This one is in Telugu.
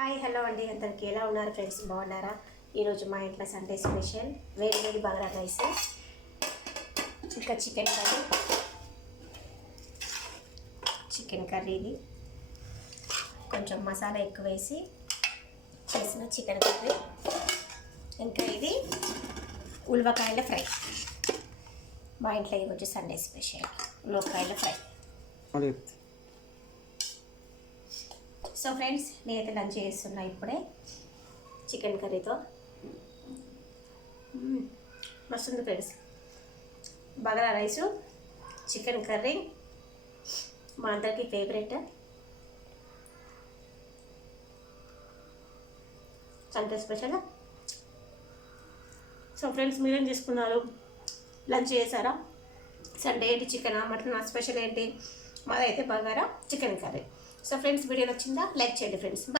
హాయ్ హలో అండి, అందరికి ఎలా ఉన్నారు ఫ్రెండ్స్? బాగున్నారా? ఈరోజు మా ఇంట్లో సండే స్పెషల్ వేడి వేడి బగారా రైస్, ఇంకా చికెన్ కర్రీది కొంచెం మసాలా ఎక్కువ వేసి చేసిన చికెన్ కర్రీ, ఇంకా ఇది ఉలవకాయల ఫ్రై. మా ఇంట్లో ఈరోజు సండే స్పెషల్ ఉలవకాయల ఫ్రై. సో ఫ్రెండ్స్, నేనైతే లంచ్ చేస్తున్నా ఇప్పుడే చికెన్ కర్రీతో. మస్తుంది friends. Bagara rice, chicken curry మా అందరికీ favourite. Sunday special. So friends, మీరేం చేసుకున్నారు? లంచ్ చేశారా? సండే ఏంటి, చికెనా మటనా? స్పెషల్ ఏంటి? మాదైతే bagara chicken curry. So friends, video నచ్చిందా? లైక్ చేయండి ఫ్రెండ్స్.